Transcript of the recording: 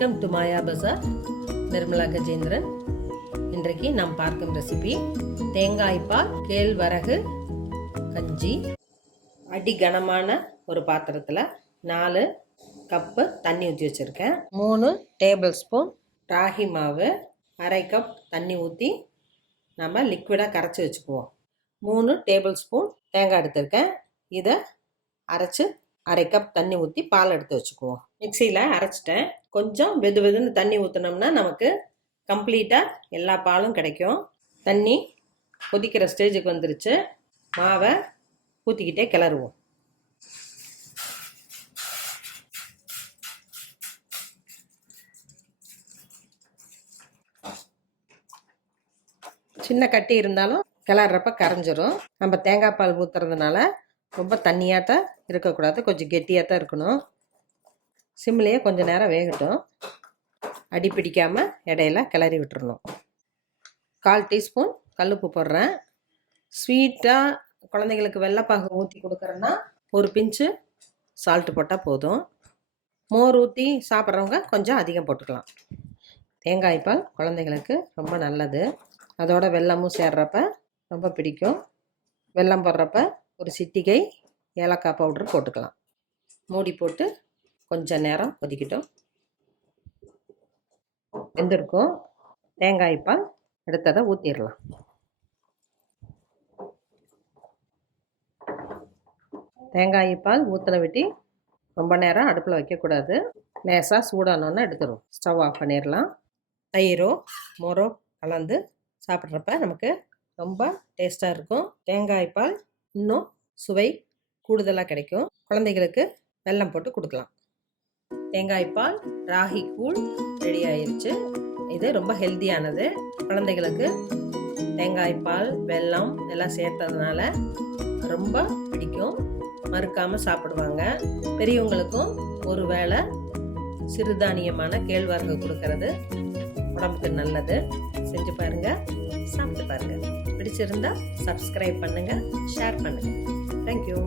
Welcome to மாயா பஜார் நிர்மலா கஜேந்திரன். இன்றைக்கு நாம் பார்க்கும் ரெசிபி தேங்காய்பால் கேழ்வரகு கஞ்சி. அடிகனமான ஒரு பாத்திரத்தில் 4 கப்பு தண்ணி ஊற்றி வச்சுருக்கேன். 3 டேபிள் ஸ்பூன் ராகி மாவு, 1/2 கப் தண்ணி ஊற்றி நம்ம லிக்விடாக கரைச்சி வச்சுக்குவோம். 3 டேபிள் ஸ்பூன் தேங்காய் எடுத்திருக்கேன். இதை அரைச்சி 1/2 கப் தண்ணி ஊற்றி பால் எடுத்து வச்சுக்குவோம். மிக்சியில் அரைச்சிட்டேன். கொஞ்சம் வெதுன்னு தண்ணி ஊற்றினோம்னா நமக்கு கம்ப்ளீட்டாக எல்லா பாலும் கிடைக்கும். தண்ணி கொதிக்கிற ஸ்டேஜுக்கு வந்துருச்சு. மாவை ஊற்றிக்கிட்டே கிளறுவோம். சின்ன கட்டி இருந்தாலும் கிளறப்ப கரைஞ்சிரும். நம்ம தேங்காய் பால் ஊற்றுறதுனால ரொம்ப தண்ணியாட்டம் இருக்கக்கூடாது, கொஞ்சம் கெட்டியாக தான் இருக்கணும். சிம்லேயே கொஞ்சம் நேரம் வேகட்டும். அடி பிடிக்காமல் இடையில கிளறி விட்டுறணும். 1/4 டீஸ்பூன் கல்லுப்பு போடுறேன். ஸ்வீட்டாக குழந்தைங்களுக்கு வெள்ளைப்பாகு ஊற்றி கொடுக்குறேன்னா ஒரு பிஞ்சு சால்ட்டு போட்டால் போதும். மோர் ஊற்றி சாப்பிட்றவங்க கொஞ்சம் அதிகம் போட்டுக்கலாம். தேங்காய் பால் குழந்தைங்களுக்கு ரொம்ப நல்லது. அதோட வெல்லமும் சேர்றப்ப ரொம்ப பிடிக்கும். வெல்லம் போடுறப்ப ஒரு சிட்டிகை ஏலக்காய் பவுடர் போட்டுக்கலாம். மூடி போட்டு கொஞ்சம் நேரம் கொதிக்கட்டும். வெந்திருக்கும். தேங்காய் பால் எடுத்ததை ஊற்றிடலாம். தேங்காய் பால் ஊற்றின விட்டு ரொம்ப நேரம் அடுப்பில் வைக்கக்கூடாது. லேசாக சூடானோன்னு எடுத்துடும். ஸ்டவ் ஆஃப் பண்ணிடலாம். தயிரோ மோரோ கலந்து சாப்பிட்றப்ப நமக்கு ரொம்ப டேஸ்ட்டாக இருக்கும். தேங்காய் பால் இன்னும் சுவை கூடுதலாக கிடைக்கும். குழந்தைகளுக்கு வெல்லம் போட்டு கொடுக்கலாம். தேங்காய் பால் ராகி கூழ் ரெடி ஆயிடுச்சு. இது ரொம்ப ஹெல்த்தியானது. குழந்தைகளுக்கு தேங்காய் பால் வெல்லம் எல்லாம் சேர்த்ததுனால ரொம்ப பிடிக்கும். மறுக்காமல் சாப்பிடுவாங்க. பெரியவங்களுக்கும் ஒரு வேளை சிறுதானியமான கேழ்வரகு கொடுக்கறது உடம்புக்கு நல்லது. செஞ்சு பாருங்க, சாப்பிட்டு பாருங்க. பிடிச்சிருந்தா சப்ஸ்கிரைப் பண்ணுங்க, ஷேர் பண்ணுங்க. தேங்க்யூ.